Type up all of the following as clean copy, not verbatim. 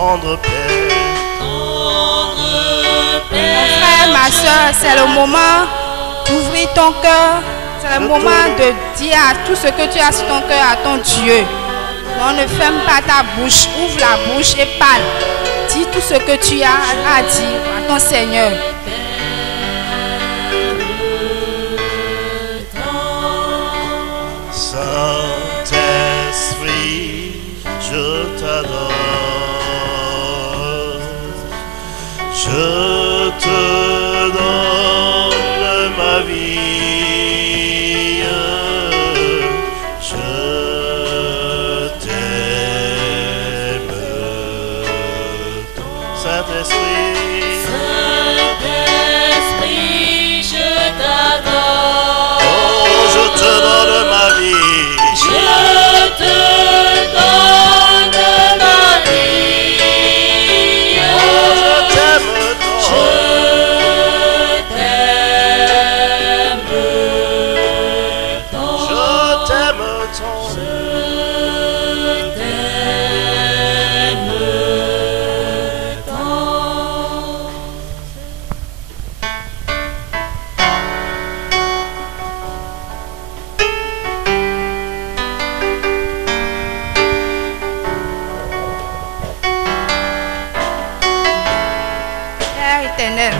tendre Père. Mon frère, ma soeur, c'est le moment d'ouvrir ton cœur. C'est le moment de dire à tout ce que tu as sur ton cœur à ton Dieu. Non, ne ferme pas ta bouche, ouvre la bouche et parle. Dis tout ce que tu as à dire à ton Seigneur. Saint-Esprit, je t'adore. Je te donne ma vie. Je t'aime. Saint-Esprit, Saint-Esprit, je t'adore. oh, je te donne ma vie. Je te donne ma vie. Oh, je t'aime tant. Je t'aime tant. Je t'aime tant. Père éternel,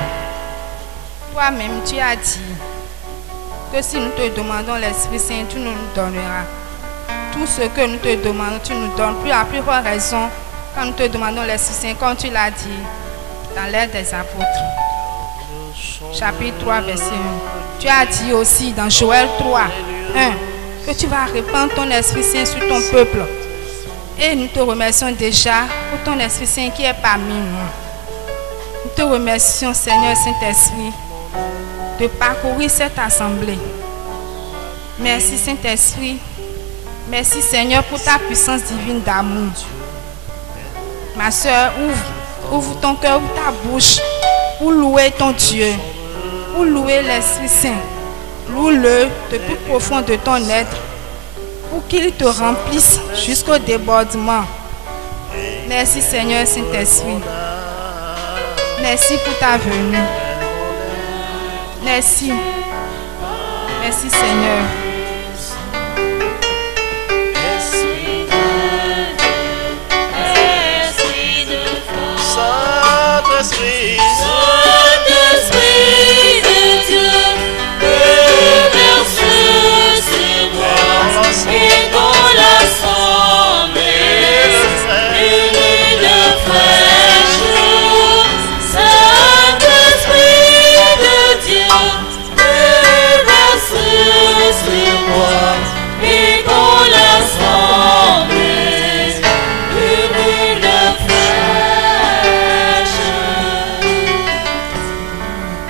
toi-même tu as dit que si nous te demandons l'Esprit Saint, tu nous donneras. Tout ce que nous te demandons, tu nous donnes. Plus à plus forte raison, quand nous te demandons l'Esprit Saint, comme tu l'as dit dans l'ère des apôtres. Chapitre 3, verset 1. Tu as dit aussi dans Joël 3, 1, que tu vas répandre ton Esprit Saint sur ton peuple. Et nous te remercions déjà pour ton Esprit Saint qui est parmi nous. Nous te remercions, Seigneur Saint-Esprit, de parcourir cette assemblée. Merci, Saint-Esprit. Merci, Seigneur, pour ta puissance divine d'amour. Ma soeur, ouvre ton cœur, ouvre ta bouche pour louer ton Dieu, pour louer l'Esprit Saint. Loue-le de tout profond de ton être, pour qu'il te remplisse jusqu'au débordement. Merci, Seigneur Saint-Esprit. Merci pour ta venue. Merci. Merci, Seigneur. Saint-Esprit, Saint-Esprit de Dieu, déverse sur moi et dans l'assemblée, unis de fraîche. Saint-Esprit de Dieu, déverse sur moi et dans l'assemblée, unis de fraîche.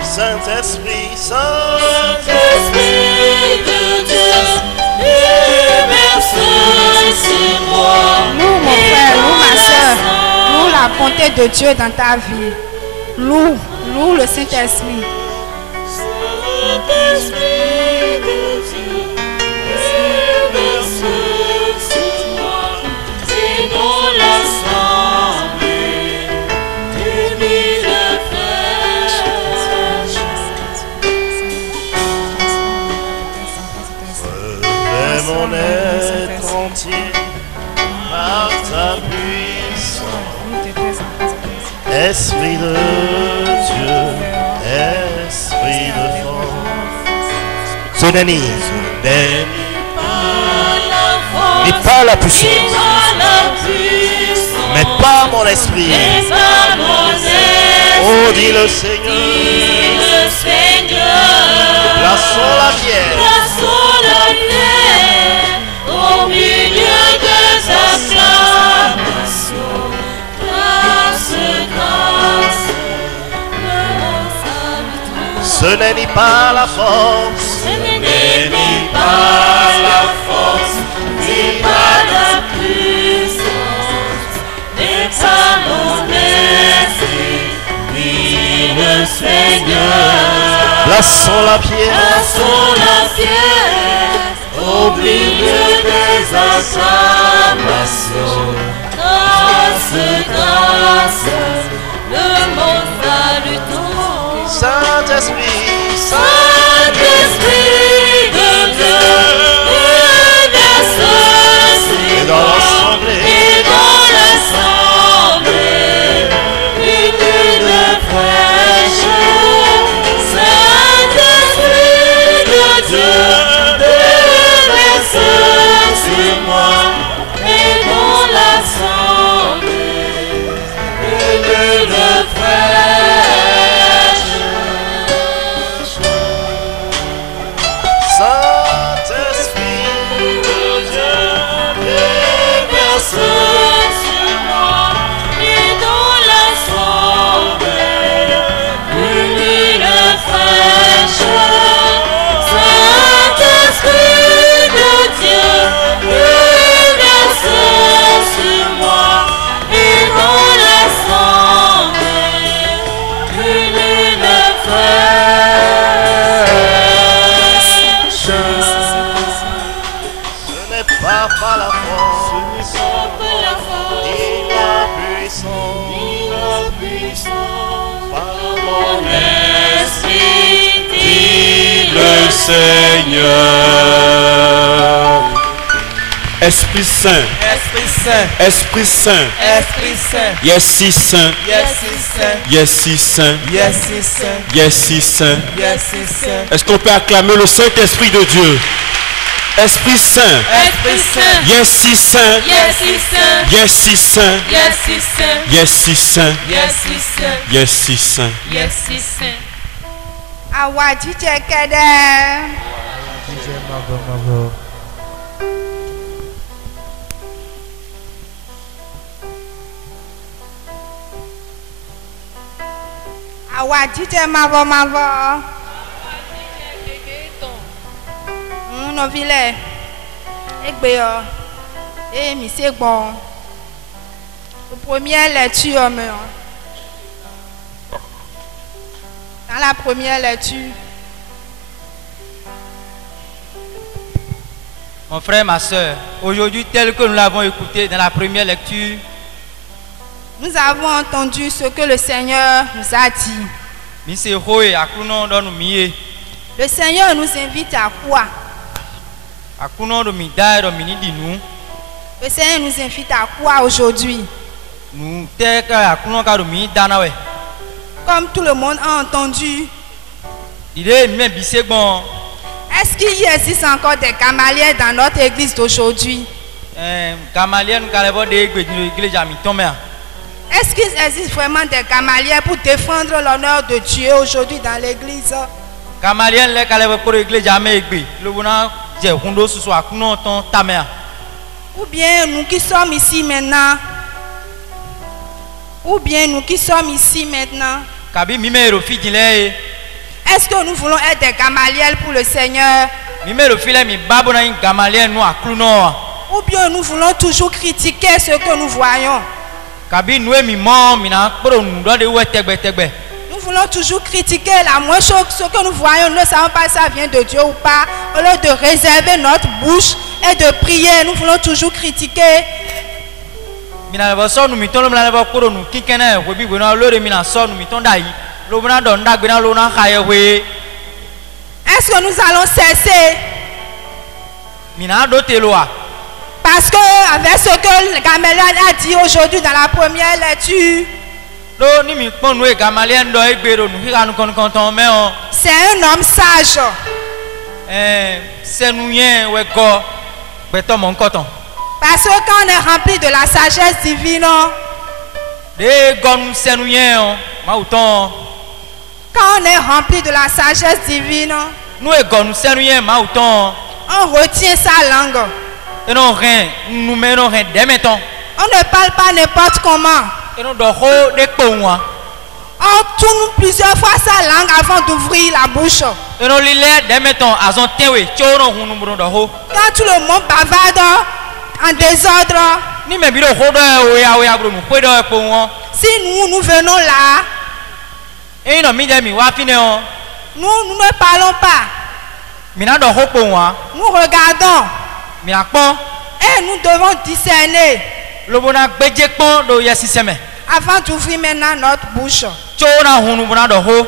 Saint-Esprit, Saint-Esprit de Dieu, déverse sur moi. Loue, mon frère, loue, ma soeur. Loue la bonté de Dieu dans ta vie. Loue le Saint-Esprit. Saint-Esprit de Dieu, déverse sur moi et dans l'assemblée, unis de fraîche. fais mon être entier par ta puissance. Esprit de Dieu, esprit de force. Ce n'est ni pas la puissance, mais par mon esprit. Oh, dis le Seigneur, plaçons la pierre. Au milieu des acclamations, grâce. Ce n'est ni par la force, Ce n'est ni par la force, ni par la puissance, mais par mon esprit, dit le Seigneur. plaçons la pierre. Plaçons la pierre au milieu des acclamations. grâce, le monde salutant. Saint-Esprit, Saint-Esprit de Dieu, déverse et dans l'assemblée, et dans l'assemblée, une huile fraîche. Saint-Esprit de Dieu, déverse sur moi et dans l'assemblée, une huile fraîche. Saint-Esprit de Dieu, Déverse sur moi et dans l'assemblée, une huile fraîche. Saint-Esprit de Dieu, déverse sur moi et dans l'assemblée, une huile fraîche. ce n'est pas par la force, ni la puissance, par mon Esprit, dit le Seigneur. Esprit Saint, Esprit Saint, Esprit Saint, Esprit Saint, yes, is Saint, yes, is Saint, yes, is Saint, yes, is Saint, yes, is Saint. yes, is Saint. Est-ce qu'on peut acclamer le Saint-Esprit de Dieu? Esprit Saint, Esprit Saint, yes, is Saint, yes, is Saint, yes, is Saint, yes, is Saint, yes, is Saint, yes, is Saint, yes, is Saint. yes, is Saint. Awa jíjẹ kẹ́dẹ́. Awa jíjẹ mavọ. Nɔvilɛ, egbe yɔ, eye mi se gbɔn. Première lecture me. Dans la première lecture, Mon frère, ma soeur, aujourd'hui, tel que nous l'avons écouté dans la première lecture, nous avons entendu ce que le Seigneur nous a dit. Mise Hoe akuno do nu miye, Le Seigneur nous invite à quoi? akuno do mi dai do mini dinu, Le Seigneur nous invite à quoi aujourd'hui? nu te ka akuno ka do mi dana we. Comme tout le monde a entendu, Ide mi me bise gbon, est-ce qu'il y existe encore des camaliers dans notre église d'aujourd'hui? Gamaliel nous kalebo de egbe ni église ami tombe. Est-ce qu'il existe vraiment des camaliers pour défendre l'honneur de Dieu aujourd'hui dans l'église? Gamaliel le kalebo pour église ami egbe, le bona je hundo susu akuno ton tamea. Ou bien nous qui sommes ici maintenant? Ou bien nous qui sommes ici maintenant? Kabi mi me ro fi jinle, Est-ce que nous voulons être des camaliels pour le Seigneur? mi me ro fi le mi babo na Gamaliel nu akuno. Ou bien nous voulons toujours critiquer ce que nous voyons? Kabi nu mi mo mi na pro nu do de we tegbe. Nous voulons toujours critiquer la moindre chose, ce que nous voyons, nous ne savons pas si ça vient de Dieu ou pas. Au lieu de réserver notre bouche et de prier, nous voulons toujours critiquer. Mina le so nu mi ton lo na le pro nu kikena we bi bona lo re mina so nu mi ton dai. Lo bona do ndagbe na lo na khaye we. Est-ce que nous allons cesser? Mina do te lo a. Parce que avec ce que Gamaliel a dit aujourd'hui dans la première lecture, Lo ni mi pon nu e Gamaliel do egbe ro nu kika nu kon ton me o. c'est un homme sage. Se nu yen we go gbeto mo nkoton. Parce que quand on est rempli de la sagesse divine, De go nu se nu yen o, ma uton. quand on est rempli de la sagesse divine, Nu e go nu se nu yen ma uton. on retient sa langue. E no ren nu me no ren de meton. On ne parle pas n'importe comment. E no do ho de po wa. On tourne plusieurs fois sa langue avant d'ouvrir la bouche. E no lile de meton azon tenwe cho no hunu bro do ho. Quand tout le monde bavarde en désordre, Ni me bi do ho do we ya bro nu pe do e po won. si nous venons là, E no mi de mi wa fine o. nous ne parlons pas. Mi na do ho po wa. Nous regardons Mi na pon. et nous devons discerner. Lobona gbejekpon do yesiseme. Avant d'ouvrir maintenant notre bouche. Tchona hunu bona do ho.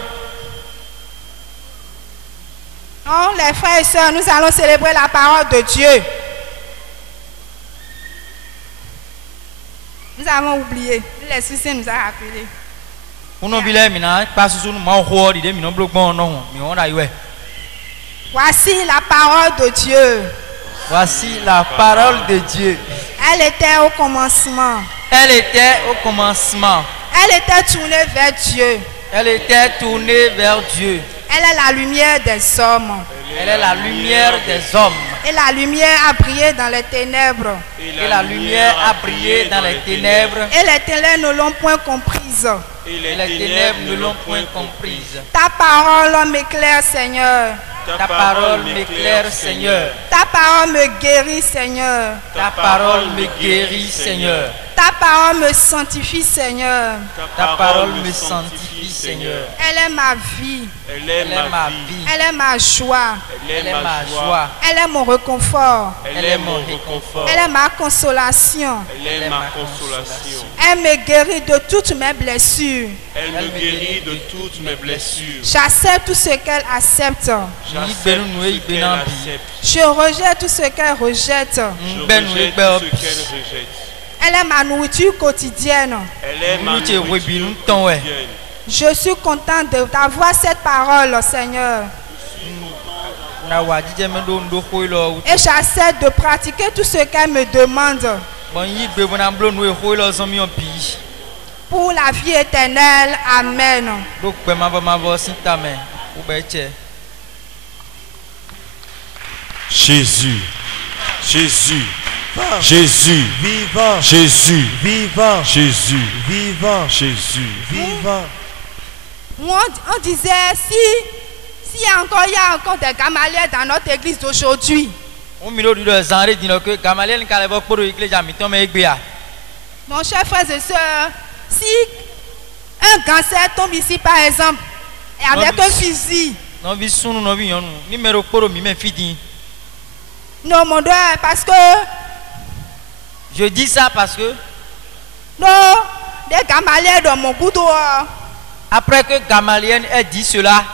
Non, les frères et sœurs, nous allons célébrer la parole de Dieu. Nous avons oublié. L'Esprit Saint nous a rappelé. Uno bile mina pasusu ma ho di de mina blogbon no mi won da iwe. Voici la parole de Dieu. Voici la parole de Dieu. Elle était au commencement. Elle était au commencement. Elle était tournée vers Dieu. Elle était tournée vers Dieu. Elle est la lumière des hommes. Elle est la lumière des hommes. Et la lumière a brillé dans les ténèbres. Et la lumière a brillé dans les ténèbres. Et les ténèbres ne l'ont point comprise. Et les ténèbres ne l'ont point comprise. Ta parole m'éclaire, Seigneur. Ta parole m'éclaire, Seigneur. Ta parole me guérit, Seigneur. Ta parole me guérit, Seigneur. Ta parole me sanctifie, Seigneur. Ta parole me sanctifie, Seigneur. Elle est ma vie. Elle est ma vie. Elle est ma joie. Elle est ma joie. Elle est mon réconfort. Elle est mon réconfort. Elle est ma consolation. Elle est ma consolation. Elle me guérit de toutes mes blessures. Elle me guérit de toutes mes blessures. J'accepte tout ce qu'elle accepte. J'accepte ce qu'elle accepte. Je rejette tout ce qu'elle rejette. Je rejette ce qu'elle rejette. Elle est ma nourriture quotidienne. Elle est ma nourriture quotidienne. Je suis content d'avoir cette parole, Seigneur. Et j'accepte de pratiquer tout ce qu'elle me demande. Pour la vie éternelle. Amen. Jésus, Jésus, Jésus, vivant, Jésus, vivant, Jésus, vivant, Jésus, vivant. Moi, on disait, il y a encore des Gamaliels dans notre église d'aujourd'hui. Mon cher frères et sœurs, si un gangster tombe ici par exemple, et avec un fusil, non, mon Dieu, parce que je dis ça parce que non, des Gamaliels dans mon couteau. Après que Gamaliel ait dit cela,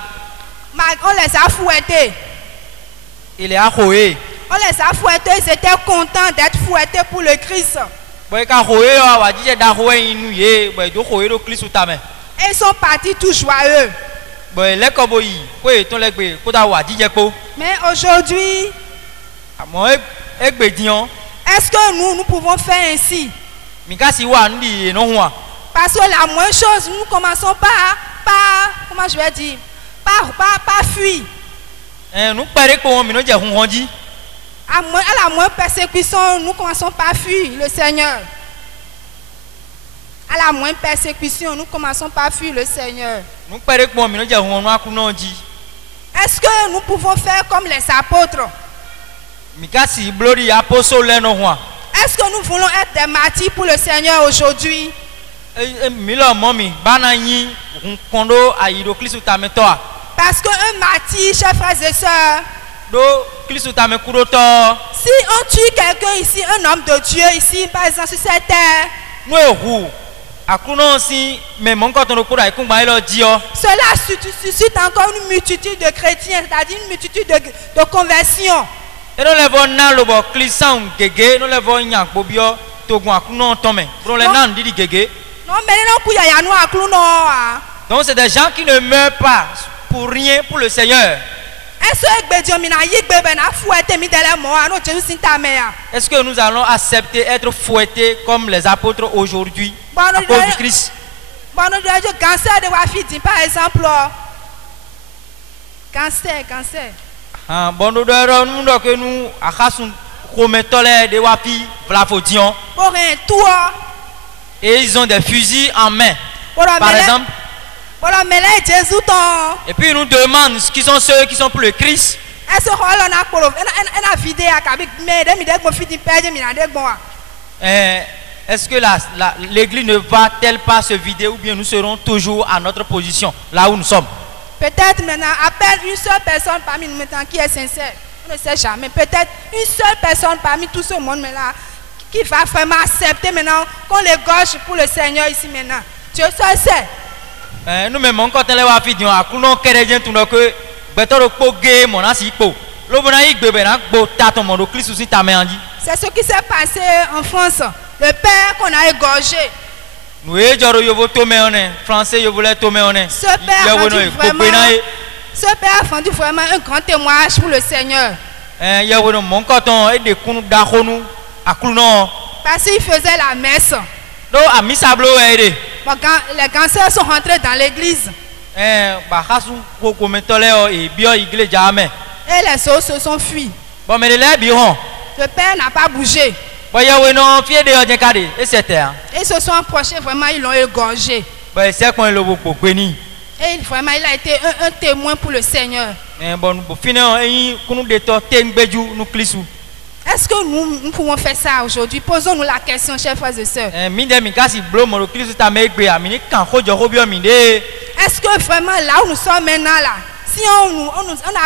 on les a fouettés. Il est accroché. On les a fouettés, ils étaient contents d'être fouettés pour le Christ. Et ils sont partis tout joyeux. Mais aujourd'hui, est-ce que nous pouvons faire ainsi? Parce que la moindre chose, nous commençons comment je vais dire, pas fuir. À la moindre persécution, nous commençons par fuir le Seigneur. À la moindre persécution, nous commençons par fuir le Seigneur. Est-ce que nous pouvons faire comme les apôtres? Est-ce que nous voulons être des martyrs pour le Seigneur aujourd'hui? Parce qu'un martyr, chers frères et sœurs, si on tue quelqu'un ici, un homme de Dieu ici, par exemple sur cette terre, cela suscite encore une multitude de chrétiens, c'est-à-dire une multitude de conversions. Donc c'est des gens qui ne meurent pas pour rien pour le Seigneur. Est-ce que nous allons accepter être fouettés comme les apôtres aujourd'hui à cause du Christ? Par exemple, cancer. Et ils ont des fusils en main, par exemple. Et puis ils nous demandent qui sont ceux qui sont pour le Christ. Est-ce que l'église ne va-t-elle pas se vider ou bien nous serons toujours à notre position, là où nous sommes? Peut-être maintenant, appelle une seule personne parmi nous maintenant qui est sincère. On ne sait jamais. Peut-être une seule personne parmi tout ce monde là qu'il va vraiment accepter maintenant qu'on l'égorge pour le Seigneur ici maintenant. Dieu seul sait. Nous même encore tellement à fidèle à counon kérédien tout que bétoro pogé mon asi po. L'obna y bébé na bo taton mon Christ aussi ta main dit. C'est ce qui s'est passé en France. Le père qu'on a égorgé. Nous y jaro yo voto me on français yo voulait tomber on Ce père a rendu vraiment un grand témoignage pour le Seigneur. Ya wono mon coton et de kunu da khonu à counon. Parce qu'il faisait la messe. Do a misablo aide. Les cancers sont rentrés dans l'église. Bah kasu ko komentole et bio iglesia jamais. Et les autres se sont fuis. Bon mais les biron. Le père n'a pas bougé. Bon ya wono fier de odekade et c'était. Ils se sont approchés vraiment, ils l'ont égorgé. Bah c'est quand le beaucoup béni. Et vraiment il a été un témoin pour le Seigneur. Bon finir kunu de to tengbeju nous clissou. Est-ce que nous pouvons faire ça aujourd'hui? Posons-nous la question, chers frères et sœurs. Est-ce que vraiment là où nous sommes maintenant là, si on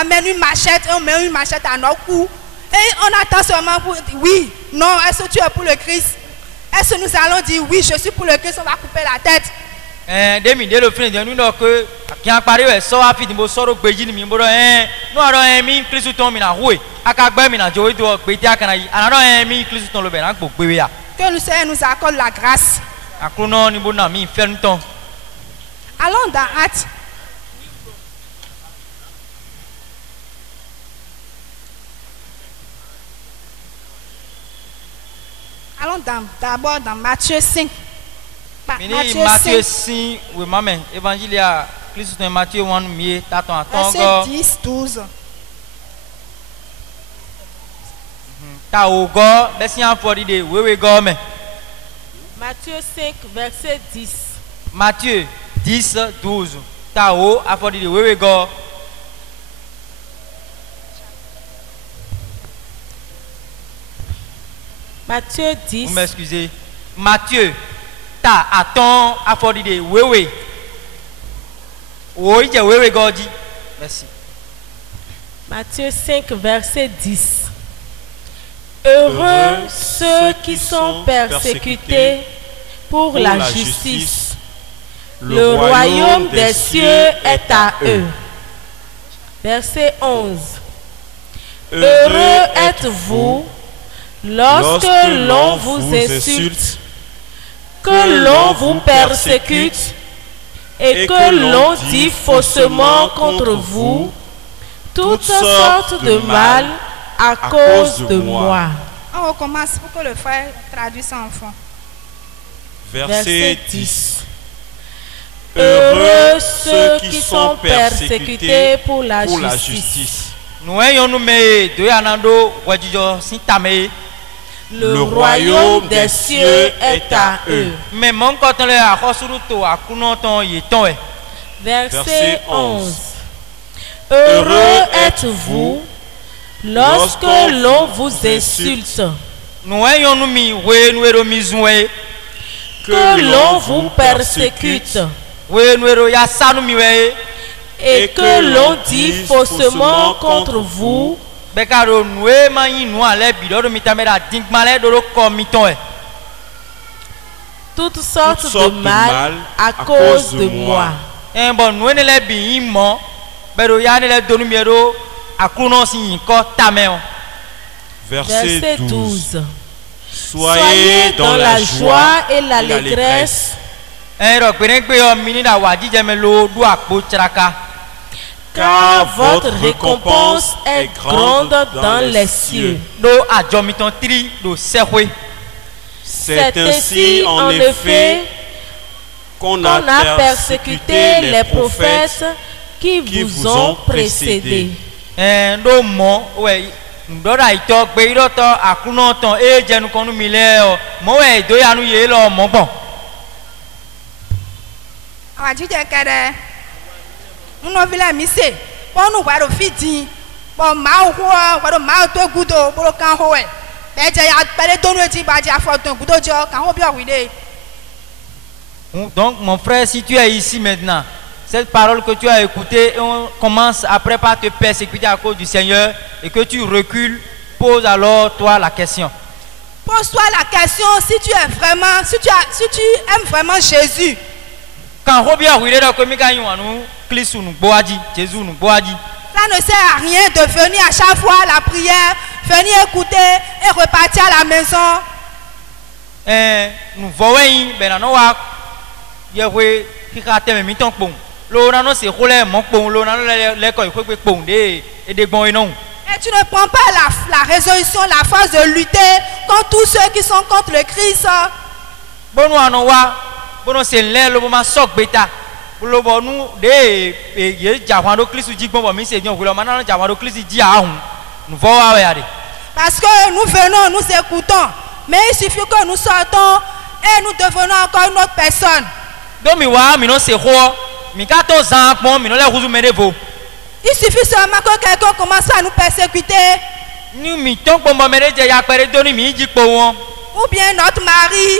amène une machette, on met une machette à nos coups, et on attend seulement pour dire oui, non, est-ce que tu es pour le Christ? Est-ce que nous allons dire oui, je suis pour le Christ, on va couper la tête? Que le Seigneur nous accorde la grâce. Allons dans Actes. Allons d'abord dans Matthieu 5. Matthieu 5, oui, maman, évangile à Christ dans Matthieu 1, mieux, t'attends à ton verset 10, 12. Ta au go, laissez un fort idée, oui, go, mais. Matthieu 5, verset 10. Matthieu 10, 12. Ta au, à fort idée, oui, go. Matthieu 10. Vous m'excusez. Matthieu, ta, attends, à fort idée, oui. Oui, oui, go, dit. Merci. Matthieu 5, verset 10. Heureux ceux qui sont persécutés pour la justice. Le royaume des cieux est à eux. Verset 11. Heureux êtes-vous lorsque l'on vous insulte, que l'on vous persécute et que l'on dit faussement contre vous toutes sortes de mal à cause de moi. On recommence pour que le frère traduise ça en fond. Verset 10. Heureux ceux qui sont persécutés pour la justice. Le royaume des cieux est à eux. Verset 11. Heureux êtes-vous lorsque l'on vous insulte, que l'on vous persécute et que l'on dit faussement contre vous toutes sortes de mal à cause de moi. Verset 12. Soyez dans la joie et l'allégresse, car votre récompense est grande dans les cieux. C'est ainsi en effet qu'on a persécuté les prophètes qui vous ont précédés. Donc mon frère, si tu es ici maintenant, cette parole que tu as écoutée, on commence après par te persécuter à cause du Seigneur et que tu recules, pose alors toi la question. Pose-toi la question si tu aimes vraiment Jésus. Quand Robia oui là que mika yanu Christ nous boadi Jésus nous boadi. Ça ne sert à rien de venir à chaque fois à la prière, venir écouter et repartir à la maison. Nous voyons ben non wa yewe kikate me miton pon. Lo na no se role mon pon lo na le ko ikwe pon de et de bon et non. Et tu ne prends pas la résolution, la force de lutter contre tous ceux qui sont contre le Christ. Bono anowa bono se le lo ma sok beta. Lo bonu de ye jawando Christ ji gbon mi se bien wo lo ma na jawando Christ ji ahun. Nous voyons regarder. Parce que nous venons, nous écoutons, mais il suffit que nous sortons et nous devenons encore une autre personne. Donc mi wa mi no se ho mi ka to zan pon mi no le huzu medevo. Il suffit seulement que quelqu'un commence à nous persécuter. Ni mi ton pon mo mere je ya pere doni mi ji po won. Ou bien notre mari.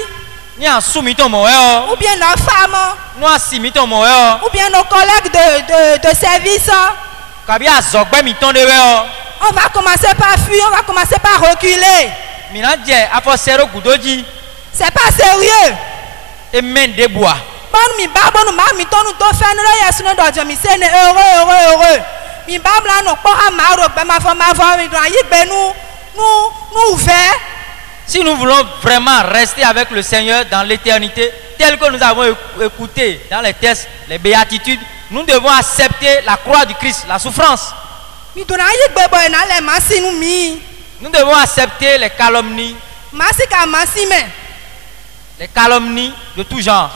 Ni asu mi ton mo e ou bien nos femmes. No asi mi ton mo e ou bien nos collègues de service. Kabi azogbe mi ton de we On va commencer par fuir, on va commencer par reculer. Mina je afosero gudoji. C'est pas sérieux. Et men de bois. Bon mi ba bon ma mi ton nous to faire no ya sunu do je mi se ne heureux. Mi ba bla no po ha ma ro be ma fo mi do yi be nous ouvert. Si nous voulons vraiment rester avec le Seigneur dans l'éternité, tel que nous avons écouté dans les textes, les béatitudes, nous devons accepter la croix du Christ, la souffrance. Nous devons accepter les calomnies. Les calomnies de tout genre.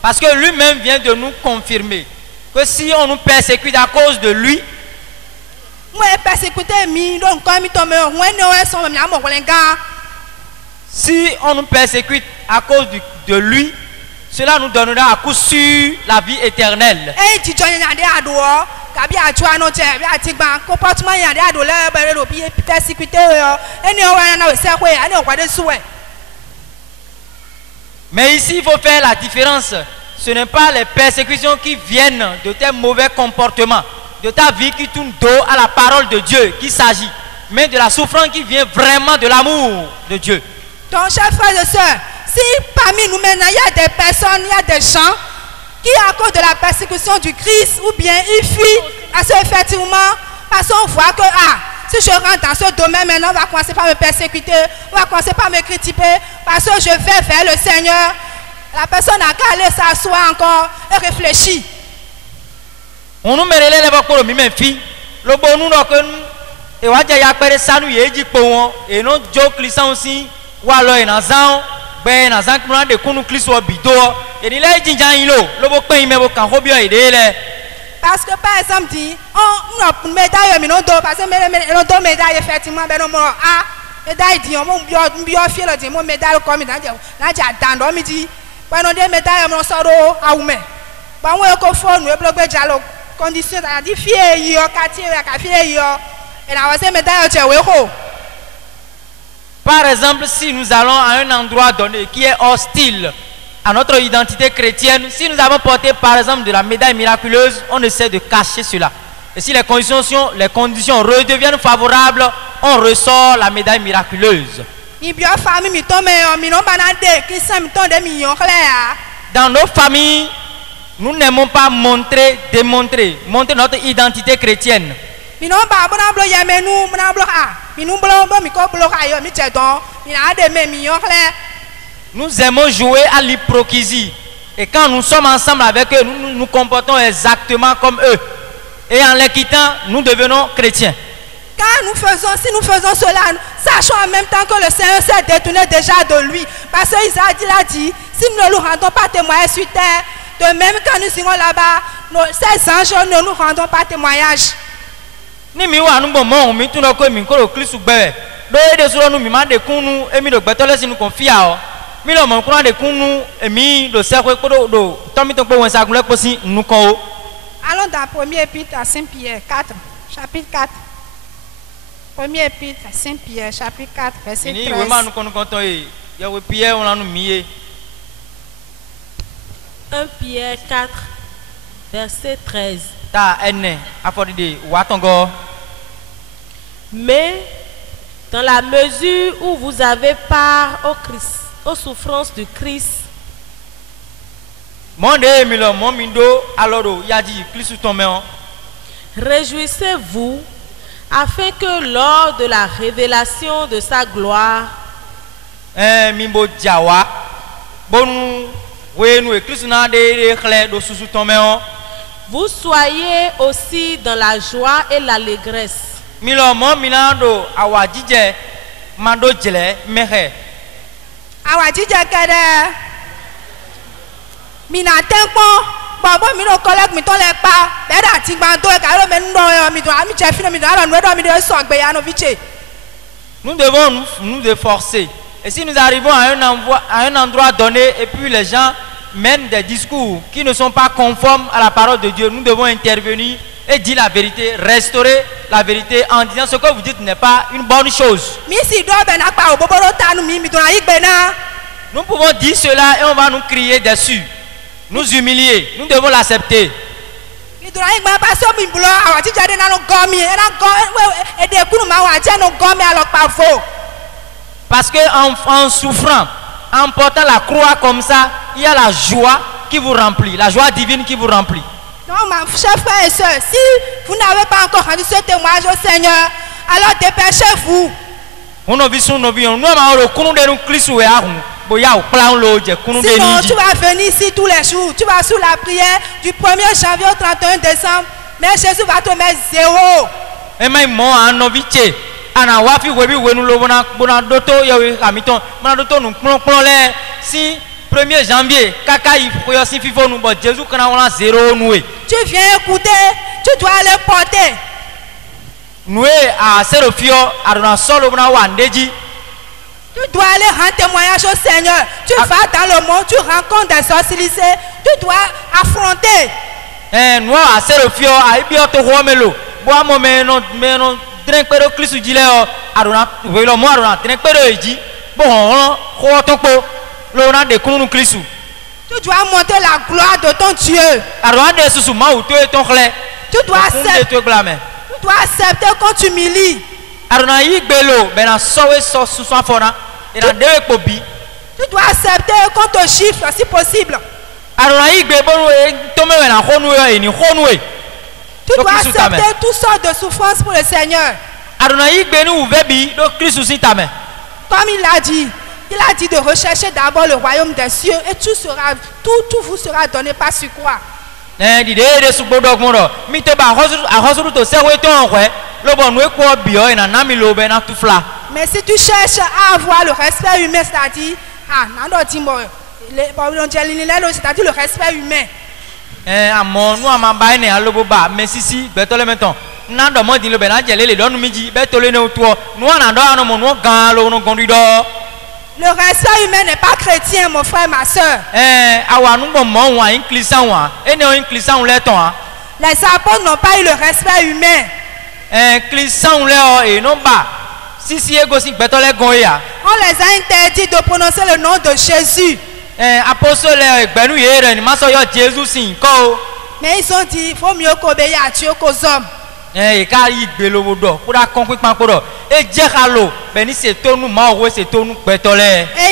Parce que lui-même vient de nous confirmer que si on nous persécute à cause de lui, si on nous persécute à cause de lui, cela nous donnera à coup sûr la vie éternelle. Mais ici, il faut faire la différence. Ce n'est pas les persécutions qui viennent de tes mauvais comportements, de ta vie qui tourne dos à la parole de Dieu qu'il s'agit, mais de la souffrance qui vient vraiment de l'amour de Dieu. Donc, chers frères et sœurs, si parmi nous maintenant il y a des personnes, il y a des gens qui à cause de la persécution du Christ ou bien ils fuient à ce effectivement, parce qu'on voit que si je rentre dans ce domaine maintenant, on va commencer par me persécuter, on va commencer par me critiquer, parce que je vais vers le Seigneur. La personne a qu'à aller s'asseoir encore et réfléchir. On nous met les lèvres pour le même fille. Le bon nous et on va dire après ça nous y est dit pour et non joke lisant aussi ou alors en azan ben azan qu'on a de qu'on nous clisse au bidon et il est dit le bon pain mais bon quand Robio est là. Parce que par exemple dit on a une médaille mais non dos parce que non dos médaille effectivement ben non médaille dit on bio fier le dit mon médaille comme dans dans midi ben non des médailles on sort à oume ben on est confort nous bloquer dialogue condition ça dit fier yo quartier ya fier yo et la voici médaille tu es. Par exemple, si nous allons à un endroit donné qui est hostile à notre identité chrétienne, si nous avons porté par exemple de la médaille miraculeuse, on essaie de cacher cela. Et si les conditions redeviennent favorables, on ressort la médaille miraculeuse. Dans nos familles, nous n'aimons pas démontrer notre identité chrétienne. Nous aimons jouer à l'hypocrisie. Et quand nous sommes ensemble avec eux, nous nous comportons exactement comme eux. Et en les quittant, nous devenons chrétiens. Si nous faisons cela, sachons en même temps que le Seigneur s'est détourné déjà de lui. Parce qu'il a dit, si nous ne nous rendons pas témoignage sur terre, de même quand nous irons là-bas, ces anges ne nous rendront pas témoignage. Ni mi wa nu bomo mi tun lo ko mi ko lo Kristu gbe do de so nu mi ma de kunu emi do gbeto lesin ko fia o mi lo mo kun de kunu emi do se ko do to mi to po won sagun le po si nu kan o. Allons dans 1er épître à Saint Pierre 4 chapitre 4. 1er épître à Saint Pierre chapitre 4 verset 13. Ni we ma nu kon to e ya we Pierre on la nu mi e. 1 Pierre 4 verset 13. Ta ene afodide wa tongo Mais dans la mesure où vous avez part au Christ, aux souffrances de Christ, réjouissez-vous afin que lors de la révélation de sa gloire, vous soyez aussi dans la joie et l'allégresse. Nous devons nous efforcer. Et si nous arrivons à un endroit donné et puis les gens mènent des discours qui ne sont pas conformes à la parole de Dieu, nous devons intervenir et dire la vérité, restaurer la vérité en disant ce que vous dites n'est pas une bonne chose. Nous pouvons dire cela et on va nous crier dessus, nous humilier. Nous devons l'accepter. Parce que en souffrant, en portant la croix comme ça, il y a la joie qui vous remplit, la joie divine qui vous remplit. Donc, chers frères et sœurs, si vous n'avez pas encore rendu ce témoignage au Seigneur, alors dépêchez-vous. Sinon, tu vas venir ici tous les jours. Tu vas sous la prière du 1er janvier au 31 décembre. Mais Jésus va te mettre 0. Si 1er janvier, tu viens écouter, tu dois aller porter. Tu dois aller rendre témoignage au Seigneur. Tu vas dans le monde, tu rencontres des sorciers, tu dois affronter. Tu dois monter la gloire de ton Dieu. Tu dois accepter quand tu humilies. Tu dois accepter qu'on te chiffre si possible. Tu dois accepter toutes sortes de souffrances pour le Seigneur. Comme il a dit de rechercher d'abord le royaume des cieux et tout vous sera donné par surcroît. Mais si tu cherches à avoir le respect humain, c'est-à-dire le respect humain. Le respect humain n'est pas chrétien, mon frère, ma soeur. Les apôtres n'ont pas eu le respect humain. On les a interdit de prononcer le nom de Jésus. Mais ils ont dit, il faut mieux qu'obéir à Dieu qu'aux hommes. Et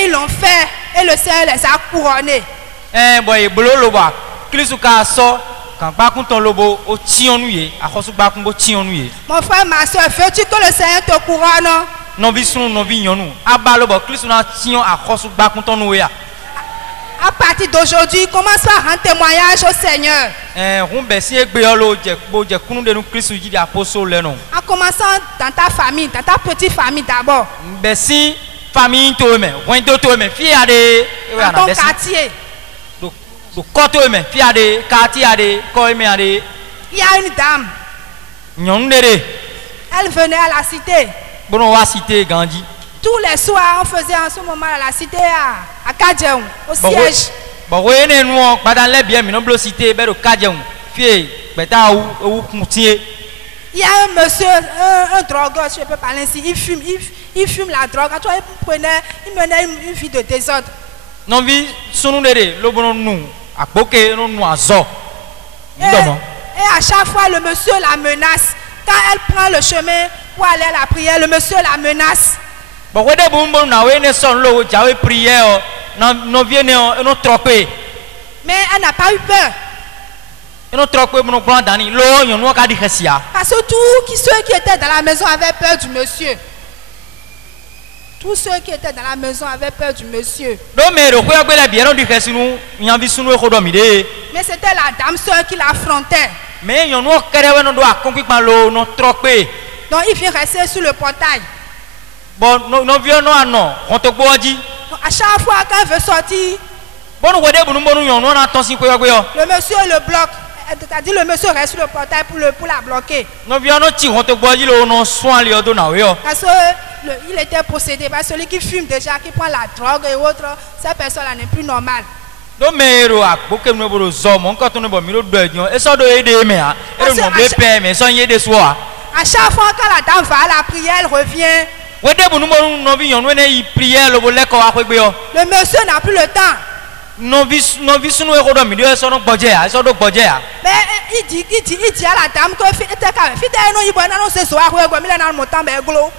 ils l'ont fait et le Seigneur les a couronnés. Mon frère, ma soeur, veux-tu que le Seigneur te couronne? À partir d'aujourd'hui, commence à rendre témoignage au Seigneur. En commençant dans ta famille, dans ta petite famille d'abord. Dans ton quartier. Il y a une dame. Elle venait à la cité. Tous les soirs, on faisait en ce moment à la cité à Kadjeon, au siège. Il y a un monsieur, un drogueur, je peux parler ainsi, il fume la drogue. Il menait une vie de désordre. Et à chaque fois, le monsieur la menace. Quand elle prend le chemin pour aller à la prière, le monsieur la menace. Bon, vous avez bon na we ne son lo jawe prière non vient non trompé. Mais elle n'a pas eu peur. Non trompé mon plan dani lo yon no ka di khasia. Parce que tous ceux qui étaient dans la maison avaient peur du monsieur. Tous ceux qui étaient dans la maison avaient peur du monsieur. Do me ro ko ya gbe la bien di khasinu yan bi sunu e ko do mi de. Mais c'était la dame sœur qui l'affrontait. Mais yon no kere we no do akonpi pa lo no trompé. Donc il vient rester sur le portail. Bon non vient no ano on te boji. À chaque fois qu'elle veut sortir, Bon we de bunu bonu yon no na ton si ko ya gbe yo. le monsieur le bloque. C'est-à-dire le monsieur reste sur le portail pour la bloquer. Non vient no ti on te boji lo no soin li do na we yo. Parce que il était possédé par celui qui fume déjà, qui prend la drogue et autres. Cette personne-là n'est plus normale. Do me ro akboke no bo zo mo nkan to no bo mi lo do edion e so do e de me ha e ro mo be pe me so yin de so a. À chaque fois que la dame va à la prière, elle revient. We de bunu bonu no vi yon we ne yi prière lo bo le ko akwe gbe yo. Le monsieur n'a plus le temps. No vi sunu e ko do mi de so no gboje a so do gboje a. Mais il dit à la dame que fite no yibo na no se so ahwe go mi le na mo tan be glo.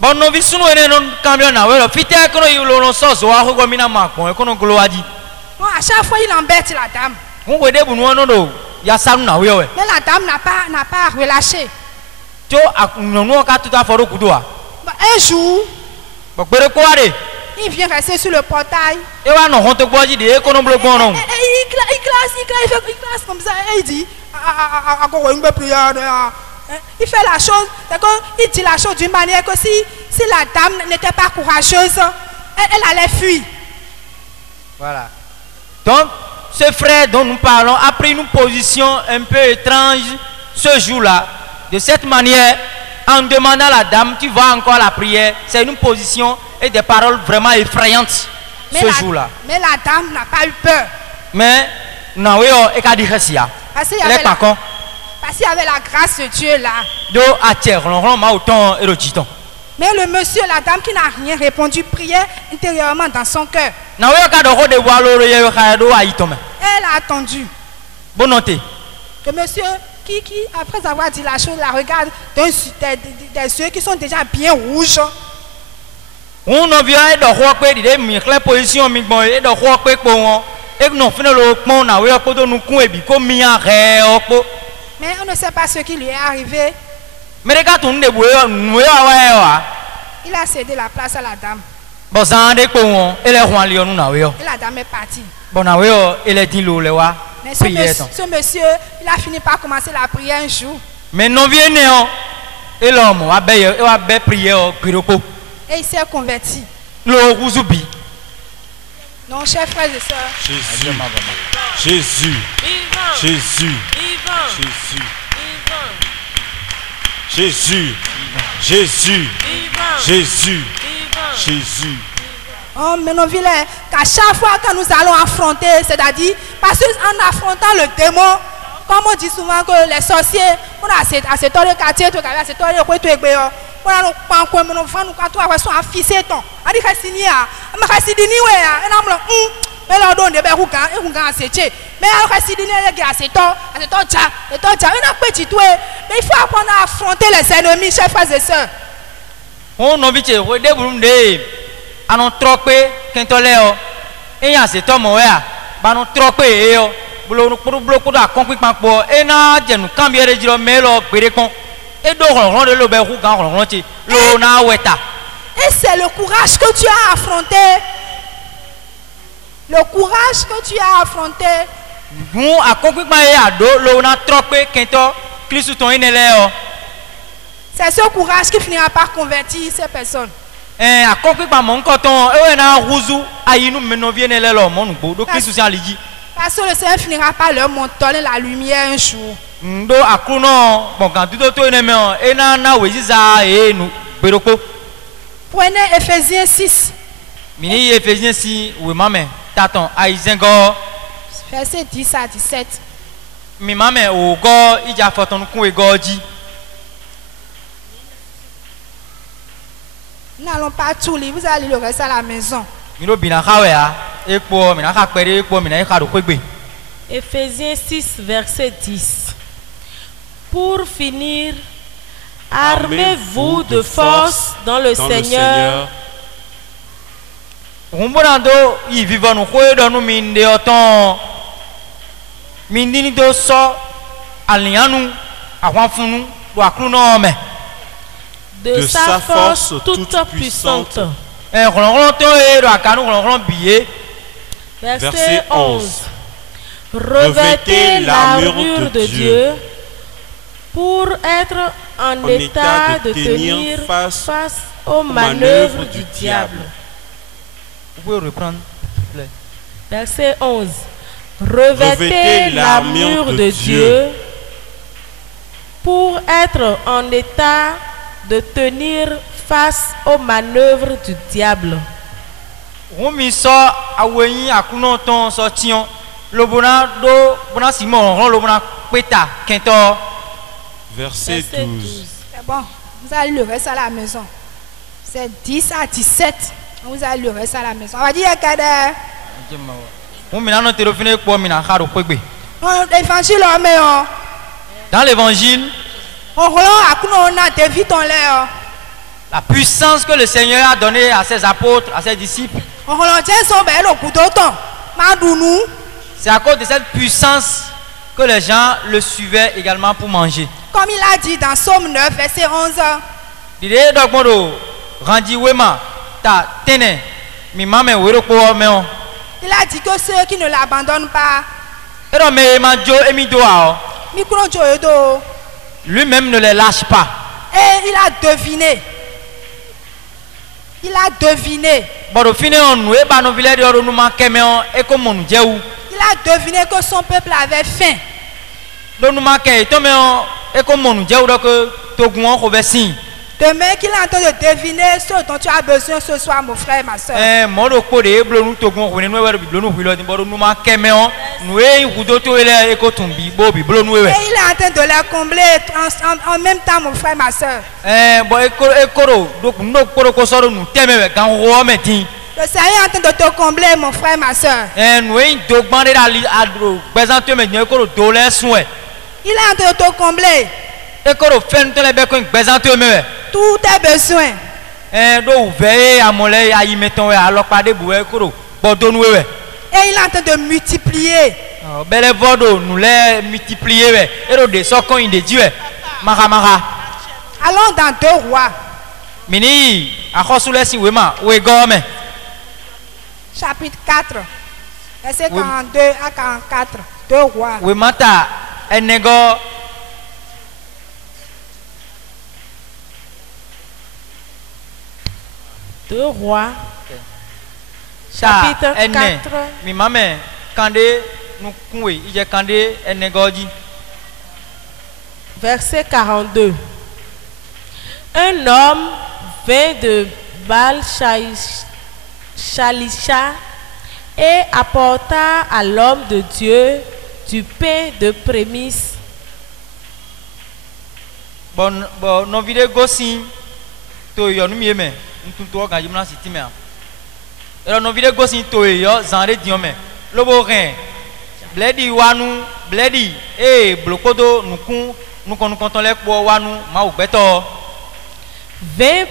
Bon no vi sunu e no camion na we lo fite ko no yi lo no so so akwe go mi na ma pon e ko no glo aji. Bon, à chaque fois il embête la dame. Won we de bunu no do ya sanu na we yo e. Mais la dame n'a pas relâché. Jo akunu ka tuta foro kudo a. Bon, un jour, Bo gbere ko ade. il vient rester sur le portail. E wa no hon to gboji de e ko no blo gbon no. Il classe comme ça et il dit il fait la chose, d'accord? Il dit la chose d'une manière que si la dame n'était pas courageuse, elle allait fuir. Voilà. Donc, ce frère dont nous parlons a pris une position un peu étrange ce jour-là. De cette manière, en demandant à la dame, tu vas encore à la prière. C'est une position et des paroles vraiment effrayantes ce jour-là. Mais la dame n'a pas eu peur. Mais, non, oui, et qu'a dit Ressia. Parce qu'il y avait la grâce de Dieu là. Do attire, on m'a autant et le titan. Mais le monsieur, la dame qui n'a rien répondu, priait intérieurement dans son cœur. Elle a attendu. Bon noté. Le monsieur qui, après avoir dit la chose, la regarde des yeux qui sont déjà bien rouges. On a vu de la position et mais on ne sait pas ce qui lui est arrivé. Il a cédé la place à la dame. Et la dame est partie. Mais ce monsieur, il a fini par commencer la prière un jour. Mais non vient et l'homme a prié et il s'est converti. Non, chers frères et sœurs. Jésus. Jésus. Jésus. Jésus. Jésus. Jésus. Jésus. Oh, mais nos vilains, qu'à chaque fois que nous allons affronter, c'est-à-dire, parce qu'en affrontant le démon, comme on dit souvent que les sorciers, on a assez de quartier, tout à assez de quoi tout est on a pas quoi nous vend nous quand toi sont affiché ton a dit que signer ma kasidi ni we a na mlo mais là don de be hukan e hukan aseche mais a kasidi ni le ga aseto ja na petit toi mais il faut apprendre à affronter les ennemis chers frères et sœurs. On no biche we de burunde anon trope kentoleo e yan aseto mo we a ba no trope e yo bloku da konpi papo e na jenu kambiere jiro melo pere kon. Et c'est le courage que tu as affronté. Le courage que tu as affronté. C'est ce courage qui finira par convertir ces personnes. Parce que le Seigneur finira par leur montrer la lumière un jour. Prenez Ephésiens 6. Verset 10 à 17. Nous n'allons pas tout lire, vous allez le rester à la maison. Ephésiens 6, verset 10. Pour finir, Armez-vous de force dans le Seigneur. Rumborando y vivant nous quoi dans nous mine de autant mindini do so alianu awafunu do akruno me de sa force toute puissante. Verset 11. Revêtez l'armure de Dieu pour être en état de tenir face aux manœuvres du diable. Vous pouvez reprendre, s'il vous plaît. Verset 11. Revêtez l'armure de Dieu pour être en état de tenir face aux manœuvres du diable. Verset 12. C'est bon, vous allez le reste à la maison. C'est 10 à 17. Vous allez le reste à la maison. On va dire Kader. Dans l'évangile, la puissance que le Seigneur a donnée à ses apôtres, à ses disciples, c'est à cause de cette puissance que les gens le suivaient également pour manger. Comme il a dit dans Somme 9, verset 11. Il a dit que ceux qui ne l'abandonnent pas, lui-même ne les lâche pas. Et il a deviné. Il a deviné. Il a deviné que son peuple avait faim. Demain qu'il est en train de deviner ce dont tu as besoin ce soir, mon frère et ma soeur. Et il est en train de les combler en même temps, mon frère et ma soeur. Le Seigneur est en train de te combler, mon frère et ma soeur. Il est en train de te combler tous tes besoins. Et il est en train de multiplier. Allons dans 2 Rois. Chapitre 4. Verset 42 à 44. 2 Rois. 2 Rois, chapitre 4, verset 42. Un homme vint de Baal-Shalisha et apporta à l'homme de Dieu du pain de prémisse. Vingt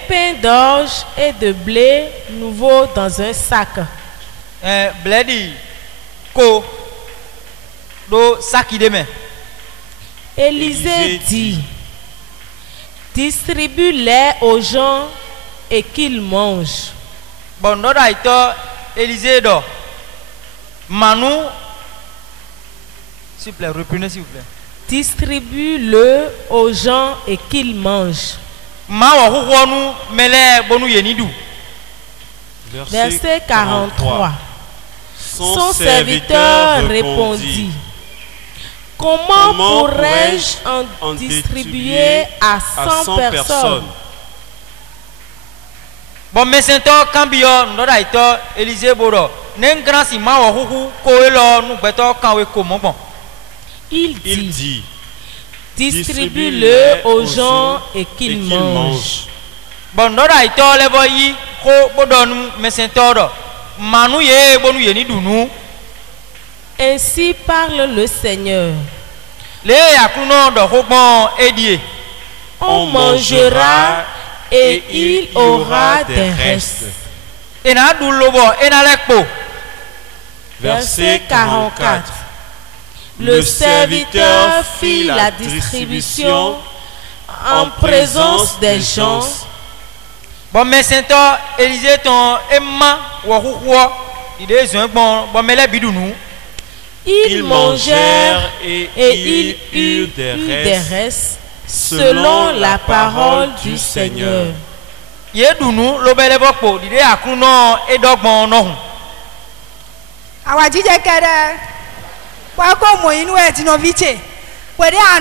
pains d'orge et de blé nouveau dans un sac. Élisée dit: distribue-les aux gens et qu'ils mangent. S'il vous plaît, reprenez s'il vous plaît. Distribue-le aux gens et qu'ils mangent. Verset 43. Son serviteur répondit: comment pourrais-je en distribuer à 100 personnes? Bon, mais c'est un cambio, nous avons Élisée Boro. Il dit: distribue-le aux gens et qu'ils mangent. Bon, nous avons ainsi parle le Seigneur. on mangera et il aura des restes. Verset 44. Le serviteur fit la distribution en présence des gens. Bon, mais Saint-Or, Élisée, ton Emma, Ils mangèrent et ils eurent des restes selon la parole du Seigneur.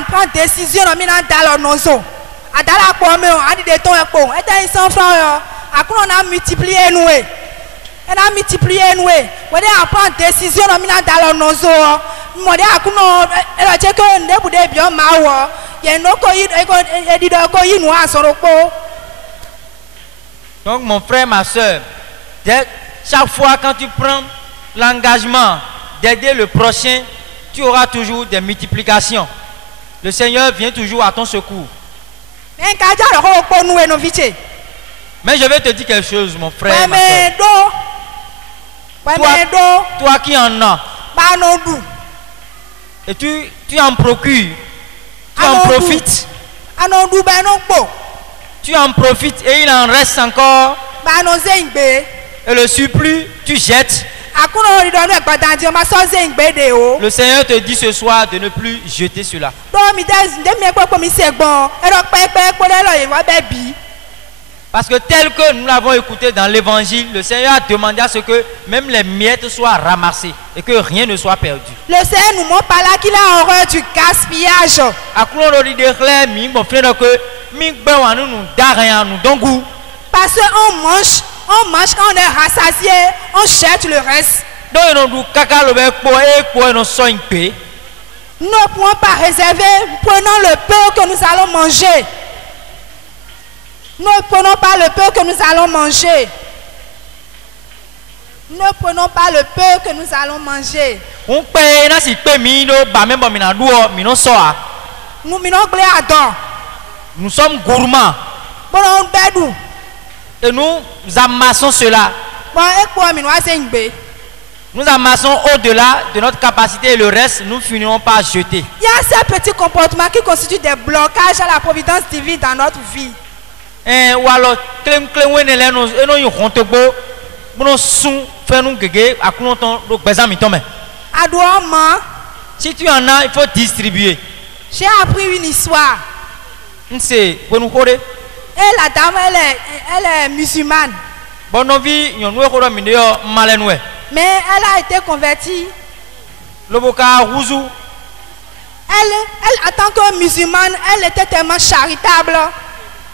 Prendre décision dans nos eaux. À la pomme, à des tons et pont. Et 100 francs. On a multiplié nous. On a multiplié nous. On a prendre décision dans nos eaux. On a dit que nous devons bien mawa. Il y a donc mon frère, ma soeur, chaque fois quand tu prends l'engagement d'aider le prochain, tu auras toujours des multiplications. Le Seigneur vient toujours à ton secours. Mais je vais te dire quelque chose, mon frère, ma soeur. Toi qui en as, et tu en procures, tu en profites. Tu en profites et il en reste encore. Et le surplus, tu jettes. Le Seigneur te dit ce soir de ne plus jeter cela. Parce que tel que nous l'avons écouté dans l'évangile, le Seigneur a demandé à ce que même les miettes soient ramassées et que rien ne soit perdu. Le Seigneur nous montre par là qu'il a horreur du gaspillage. Parce qu'on mange quand on est rassasié, on jette le reste. Nous ne pouvons pas réserver, prenons le peu que nous allons manger. Ne prenons pas le peu que nous allons manger. Ne prenons pas le peu que nous allons manger. Nous sommes gourmands. Et nous amassons cela. Nous amassons au-delà de notre capacité et le reste, nous finirons par jeter. Il y a ces petits comportements qui constituent des blocages à la providence divine dans notre vie. Ou alors, si tu en as, il faut distribuer. J'ai appris une histoire. Et la dame, elle est musulmane. Mais elle a été convertie. Elle, en tant que musulmane, elle était tellement charitable.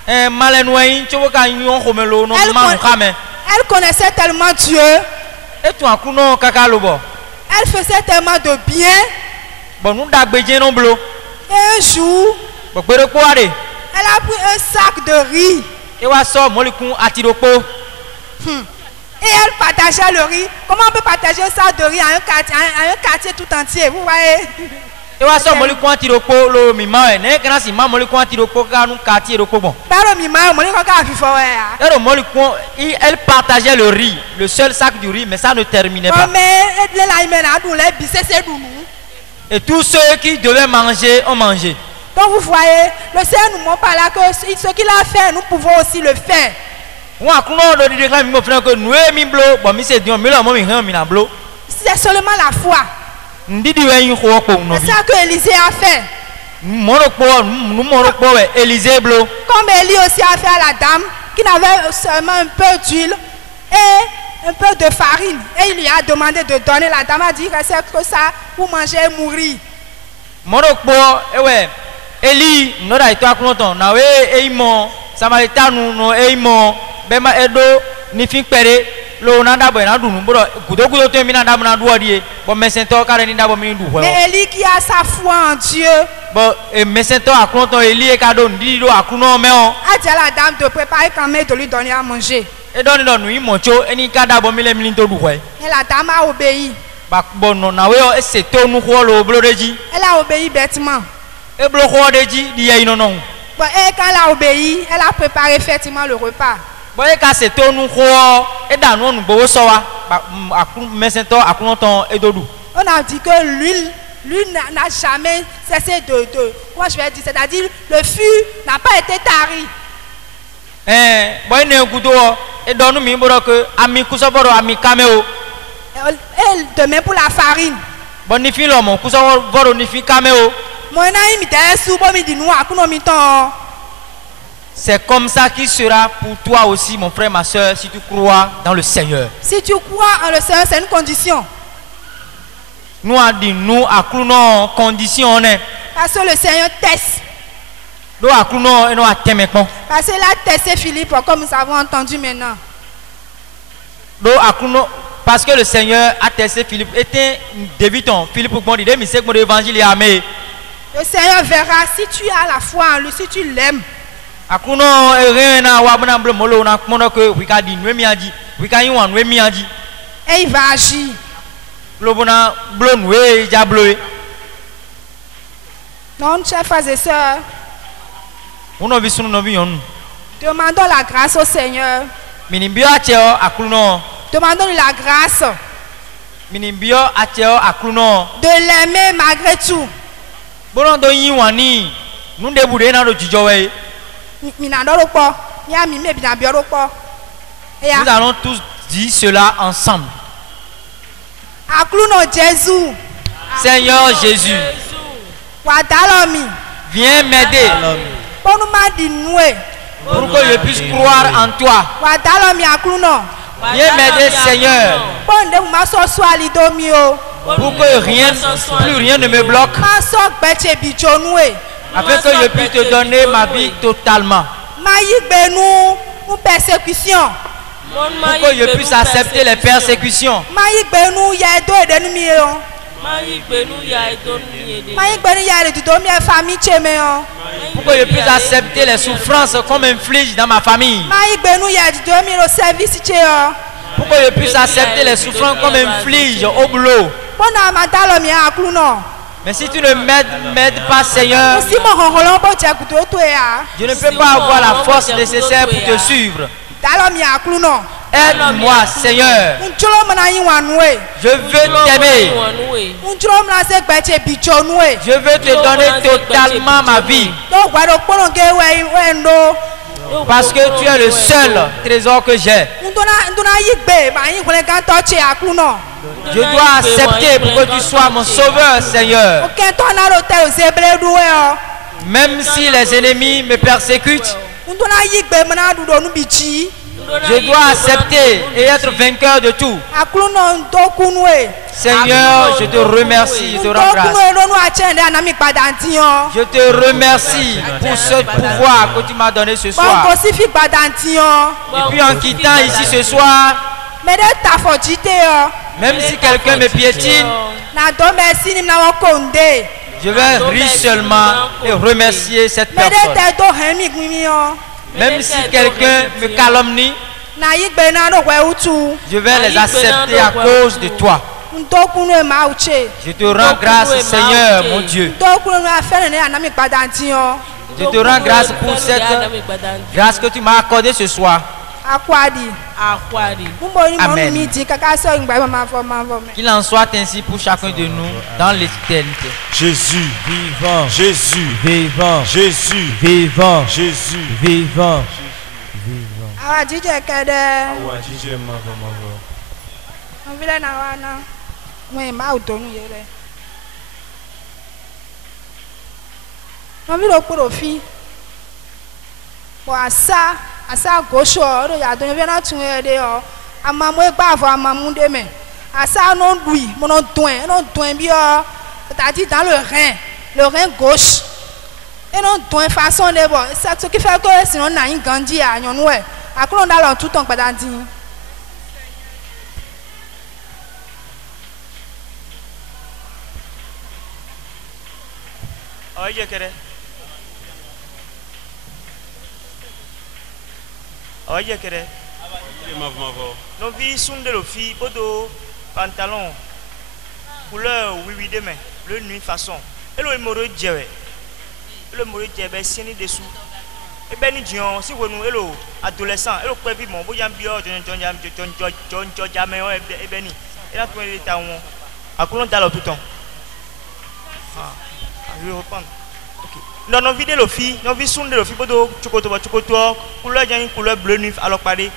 Elle connaissait tellement Dieu. Elle faisait tellement de bien. Et un jour, elle a pris un sac de riz. Et elle partageait le riz. Comment on peut partager un sac de riz à un quartier tout entier? Vous voyez? Elle partageait le riz, le seul sac du riz, mais ça ne terminait pas. Et tous ceux qui devaient manger ont mangé. Donc vous voyez, le Seigneur nous montre par là que ce qu'il a fait, nous pouvons aussi le faire. C'est seulement la foi. C'est ça que Élisée a fait. Comme Élie aussi a fait à la dame qui n'avait seulement un peu d'huile et un peu de farine. Et il lui a demandé de donner. La dame a dit que c'est que ça pour manger et mourir. Eli noda ito akunoton na we eimo Samaritan no eimo bema edo ni fin pere lo nanda bo na dunu bro gudo to mi nanda na duo die bo mesento kare ni ndabo mi du ho. Mais Eli qui a sa foi en Dieu. Bo mesento akunoton Eli e ka do ndi do akuno me on. A dit à la dame de préparer quand même de lui donner à manger. E doni do nu imocho eni ka dabo mi le mi to du ho. Et la dame a obéi. Ba bo no na we o eseto nu ho lo blo deji. Elle a obéi bêtement. Et blo ho deji di ye ino no. Bon, et quand elle a obéi, elle a préparé effectivement le repas. Bon, et quand c'est ton nous quoi, et dans nous nous beau savoir, mais c'est toi à combien et d'eau. On a dit que l'huile n'a jamais cessé de moi je vais dire, c'est-à-dire le fût n'a pas été tari. Bon, il y a un coup d'eau et dans nous mi bon que ami kusaboro ami kameo. Et demain pour la farine. Bon, ni fi l'homme kusaboro ni fi kameo. Moi na mi te sou bo mi di nou akuno mi ton. C'est comme ça qu'il sera pour toi aussi, mon frère, ma soeur, si tu crois dans le Seigneur. Si tu crois en le Seigneur, c'est une condition. Nous avons dit, nous avons condition. Parce que le Seigneur teste. Nous avons parce qu'il a testé Philippe, comme nous avons entendu maintenant. Parce que le Seigneur a testé Philippe. Était débutant. Philippe, bon, il dit, mais c'est que mon évangile est amé. Le Seigneur verra si tu as la foi en lui, si tu l'aimes. Et il va agir. Donc, chers frères et sœurs, demandons la grâce au Seigneur. Demandons la grâce de l'aimer malgré tout. Nous allons tous dire cela ensemble. Seigneur Jésus, viens m'aider pour que je puisse croire en toi. Viens m'aider, Seigneur, pour que plus rien ne me bloque, afin que je puisse te donner ma vie totalement. Pour que je puisse accepter les persécutions. Pour que je puisse accepter les souffrances qu'on m'inflige dans ma famille. Pour que je puisse accepter les souffrances qu'on m'inflige au boulot. Mais si tu ne m'aides pas, Seigneur, je ne peux pas avoir la force nécessaire pour te suivre. Aide-moi, Seigneur. Je veux t'aimer. Je veux te donner totalement ma vie. Parce que tu es le seul trésor que j'ai. Je dois accepter pour que tu sois mon sauveur, Seigneur. Même si les ennemis me persécutent, je dois accepter et être vainqueur de tout. Seigneur, je te remercie, je te rends grâce. Je te remercie pour ce pouvoir que tu m'as donné ce soir. Et puis en quittant ici ce soir, même si quelqu'un me piétine, je vais rire seulement et remercier cette personne. Même si quelqu'un me calomnie, je vais les accepter à cause de toi. Je te rends grâce, Seigneur, mon Dieu. Je te rends grâce pour cette grâce que tu m'as accordée ce soir. Amen. Qu'il en soit ainsi pour chacun de nous dans l'éternité. Jésus vivant, Jésus vivant, Jésus vivant, Jésus vivant. Asa gauche ro ya don vient tun de o amamu gba avo amamu de me asa non lui mon doin bi o c'est-à-dire dans le rein gauche et non doin façon de bon c'est ce qui fait que sinon na yin gandi a nyonu e akolo da lo tout ton pada din oye kere oye kere nos filles sont de nos filles podo pantalon couleur oui demain le nuit façon et le moro djewe sini dessous et ben ni dion si vous nous hello adolescent hello peut vivre bon yam bio John jamais et ben ni et là tout les temps à coulon dans tout temps je vais reprendre dans nos vidéos le fille nos visions de le fille bodo chocoto couleur jan couleur bleu nuit alors parler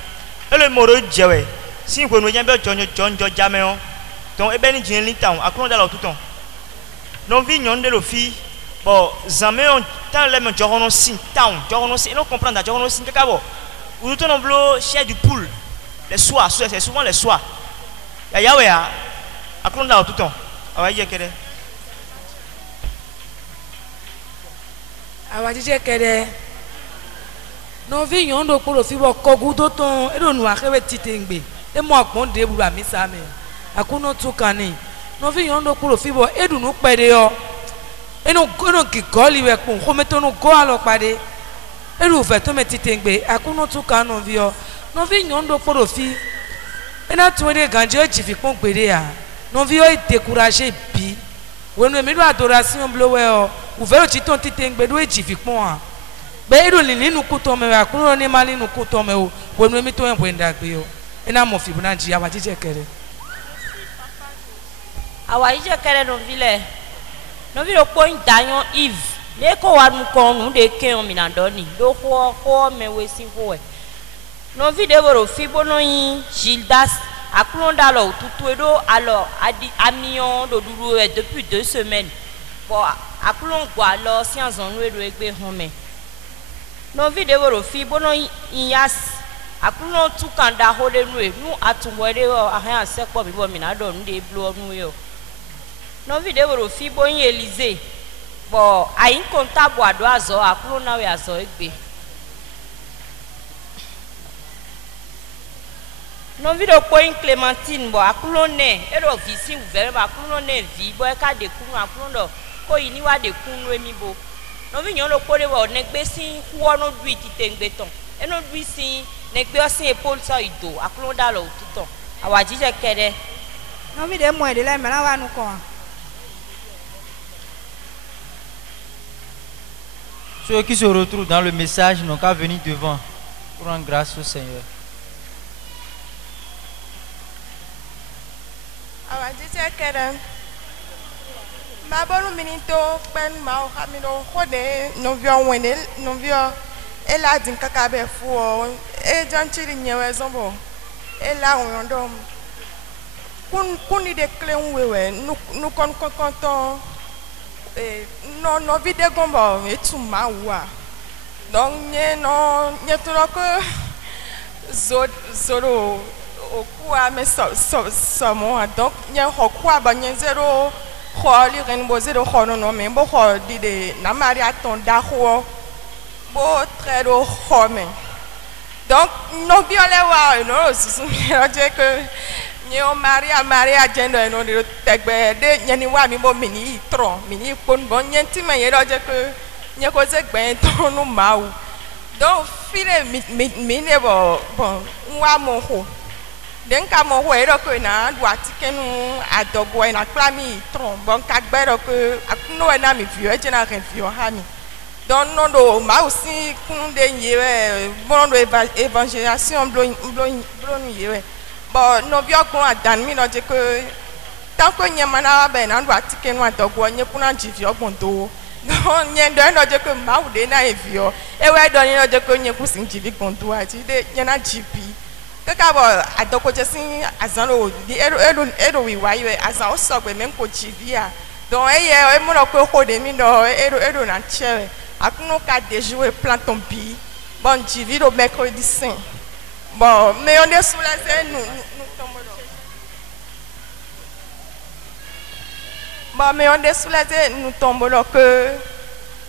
et le moro djewe si vous nous yam bio John jamais donc et ben ni dion li temps à coulon dans tout temps nos visions de le fille bon jamais on tant les gens on sin town on sin non comprendre on sin kakabo ou tout non blo chez du poule les soirs c'est souvent les soirs ya yawe a akon da tout temps awaje kede kede no vi yon do polo fi bo kogu do ton e do nu akewe titengbe e mo agbon de buru ami same akuno tukani no vi yon do polo fi bo e du nu pede yo eno ki goli we kun ko meto no go alo pade eru fe to metitengbe akuno tukano vi yo no vi yon do polo fi ena tuwede ganje jifi pon gbere ya no vi o décourager bi wonu mi do adoration blowe o u vero ti ton titengbe do jifi pon a be eru ni ninu kuto me akuno ni mali nu kuto me o wonu mi to en bwenda gbe o ena mo fi buna ji awa jije kere no vile no vi o point danyon Yves le ko wa mu kon nu de ke o mi na doni do ho me we si ho no vi de boro fi bono yin Gildas akulon dalo tutu edo alors amion do duru depuis 2 semaines bon akulon gwa alors science on edo egbe home no vi de boro fi bono yin yas akulon tukanda hole nu atumwere o ahan sepo bi bo mi na do nu de blo nu yo no vi de boro fi boyin Élysée bon ayin comptable ado azo akulon na we azo egbe no video point Clémentine bo akulone ero visi ouvert ba akulone vi bo e ka de kunu akulondo ko yi ni wa de kunu emi bo no vi nyon lo pore bo ne gbe sin wo no du ititengbe ton e no du sin ne gbe osin epol so ido akulonda lo tuton awa jije kede no mi de mo de la me la wa nu ko Ceux qui se retrouvent dans le message n'ont qu'à venir devant pour rendre grâce au Seigneur. Awajise kere mabonu minito pen ma o hamino khode novio ela din kaka be fu o e janchiri nyewe zombo ela ondo kuni de clen wewe nu kon ton no vide gombo etu ma wa donc nye to ko zoro okua me so mo donc nye hokua ba nye zero kholi ren bo zero khono no me bo kho di de na mari aton da kho bo tredo khome donc no viole wa no susu me je que nye o maria jendo no de tegbe de nye ni wa mi bo mini tron mini pon bon nye ti me ye je que nye ko se gbe ton no ma ou donc file mi ne bon wa mo ho den ka mo ho ero ko na do atikenu adogo na klami tron bon ka gbero ko akuno na mi fi e na ren fi o ha mi donc non do ma aussi kun de yewe bon do évangélisation blon yewe bon no bi ogun adan mi no je ko tant ko nyamana ba na do atikenu adogo nye kuna ji fi ogun do non nye do no je ko ma u de na e fi o e we do ni no je ko nye kusin ji fi gon do ati de nyana gp kaka bo adoko jesin azano di ero wi wayo azan o so pe men ko chivia donc e mo ro ko de mi no ero na chere akuno ka de jouer plan ton bi bon jivi do mercredi saint bon mais on est sous la scène nous tombons bon mais on est sous la scène nous tombons que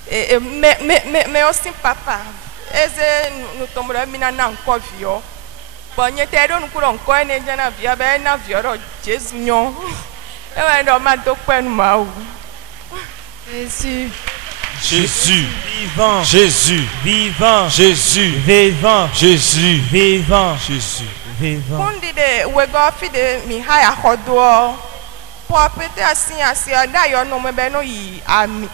mais aussi papa eze nous tombons mina na encore vio bon nyetero nkuro nko ene jana via be na vioro Jésus nyon e wa ndo ma to penu ma o Jésus Jésus vivant, Jésus vivant, Jésus vivant, Jésus vivant, Jésus vivant. Kundi de we go fi de mi haya khodo po pete asin da yo no me be no yi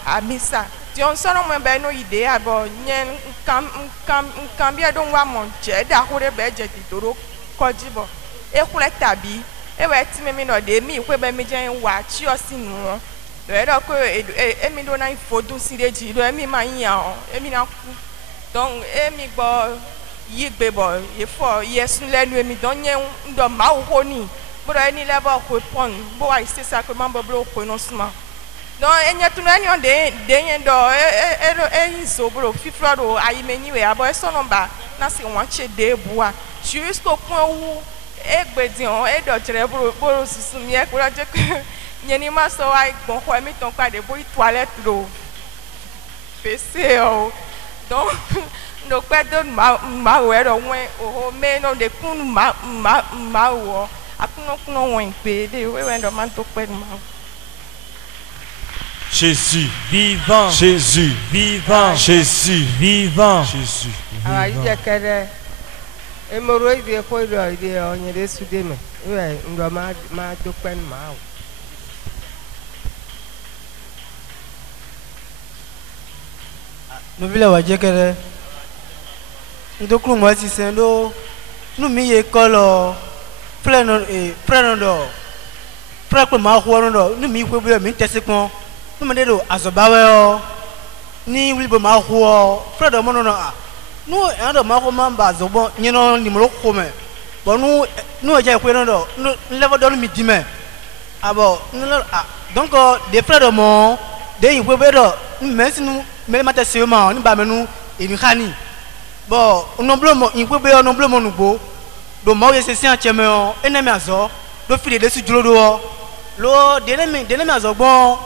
amisa Dion sono mo be no idea bo nyen kam bia don wa mo je da hore be je ti toro koji bo e kule tabi e we ti me no de mi kwe be mi je wa chi o si nu do e do ko e mi do na fodu si de ji do e mi ma yan o e mi na ku donc e mi gbo yi gbe bo ye fo yesun lenu e mi don nyen ndo ma ho ni bo do eni le bo ko pon bo wa ise sacrement bo blo ko no sma non enya tu na ni on de yen do e so bro fifro do ayi meni we abo e so number na se won che de bua jusqu'au point où e gbedi on e do tere bro susu mi e ko je nyeni ma so wa gbon ko mi ton pa de bo toilette do pc o donc no pe do ma we ro wen o me no de kun ma wo akuno wen pe de we wen do man to pe ma. Jésus vivant, Jésus vivant, Jésus vivant, Jésus ah il kere e moro ide ko do ide onye de sude me we ndo ma do pen ma no vile wa jekere ndo kru mo si sen do nu mi ye kolo pleno do prako ma ho no do nu mi ko bi mi tesikon nu me do azobawe o ni wilbo ma ho o fredo mo no a nu e do ma ho ma ba zobo nyino ni mo ko me bo nu e ja ko no do nu level do mi dime abo nu a donc des fredo mo de yin ko be do me sinu me mata se ma ni ba me nu e ni khani bo no blomo yin ko be no blomo nu bo do mo ye se si an cheme o enemi azo do fi de su juro do lo de enemi azo gbon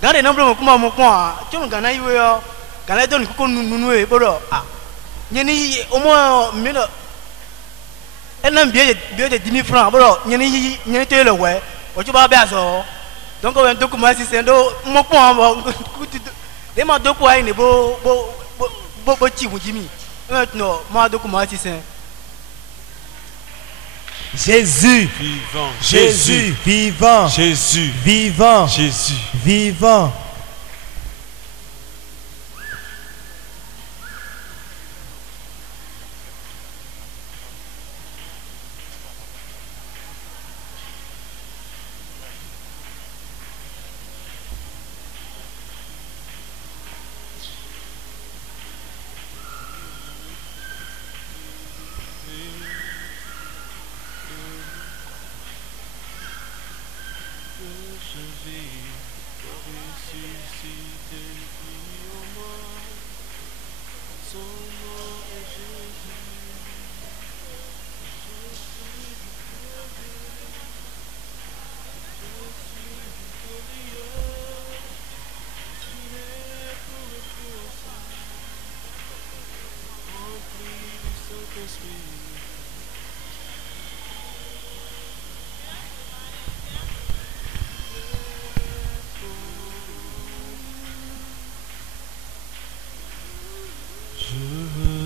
gare no blomo kuma mo kon a tunu gana iwe o gana do ni koko nunu e bodo ah nyeni omo mi do enam biye de 10,000 francs bodo nyeni to le we o ju ba be azo donc when do kuma si se do mo kon bo de ma do ko ai ni bo chi wujimi no ma do kuma si se. Jésus vivant, Jésus vivant, Jésus vivant, Jésus vivant.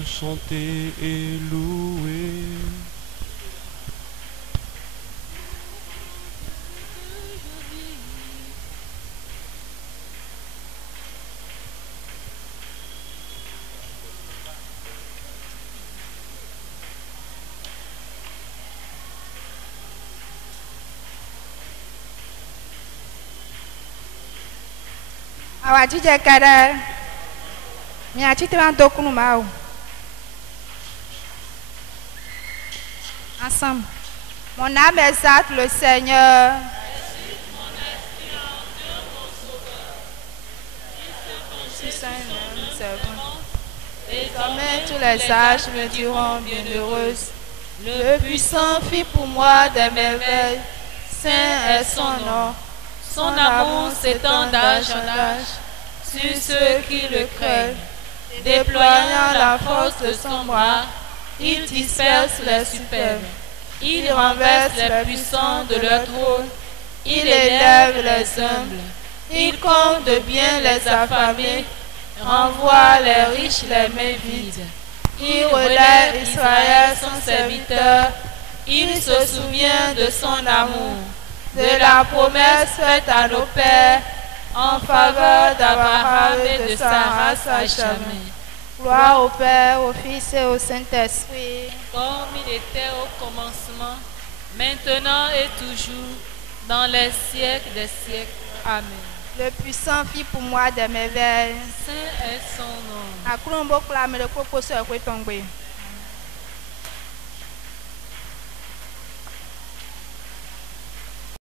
Chanter et louer. Awa jije kere mi a chite wan dokunu ma o. Ensemble. Mon âme exalte le Seigneur. Désormais, tous les âges me diront bienheureuse. Le puissant fit pour moi des merveilles. Saint est son nom. Son amour s'étend d'âge en âge sur ceux qui le craignent. Déployant la force de son bras, il disperse les superbes, il renverse les puissants de leur trône, il élève les humbles, il compte de bien les affamés, renvoie les riches les mains vides. Il relève Israël son serviteur, il se souvient de son amour, de la promesse faite à nos pères, en faveur d'Abraham et de sa race à jamais. Gloire au Père, au Fils et au Saint-Esprit, comme il était au commencement, maintenant et toujours, dans les siècles des siècles. Amen. Le puissant fit pour moi des merveilles. Saint est son nom. Akulombo clame le coco sur le tombe.